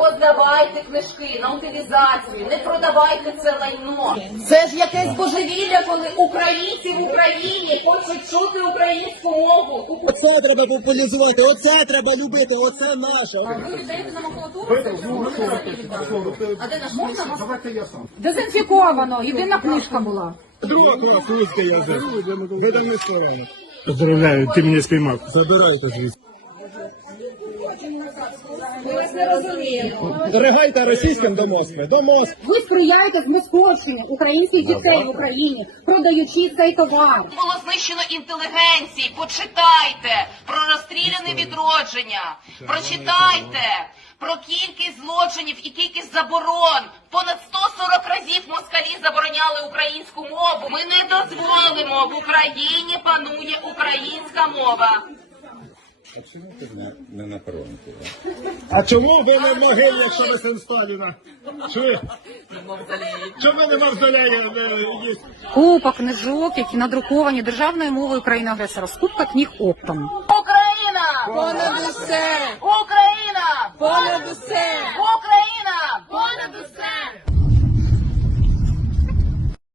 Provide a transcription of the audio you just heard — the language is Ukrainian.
Поздавайте книжки на утилізацію, не продавайте це лайно. Це ж якесь божевілля, коли українці в Україні хочуть чути українську мову. Оце треба популяризувати, оце треба любити, оце наше. Ви віддаєте на макулатуру? А де наш можна? Давайте я сам. Дезінфіковано, єдина книжка була. Друга русський язик. Виданий словами. Поздравляю, ти мене спіймав. Забирайте звідси. Ригайте російським до Москви, до Москви. Ви сприяєте змосковщині українських дітей в Україні, продаючи цей товар. Було знищено інтелігенції. Почитайте про розстріляне відродження. Прочитайте про кількість злочинів і кількість заборон. Понад 140 разів москалі забороняли українську мову. Ми не дозволимо в Україні панує українська мова. Не на фронті. А чому ви не в могилі, якщо ви син Сталіна? Чи? Чому не мавзолеї. Купа книжок, які надруковані державною мовою країни агресора. Скупка книг оптом. Україна! Понад усе! Україна!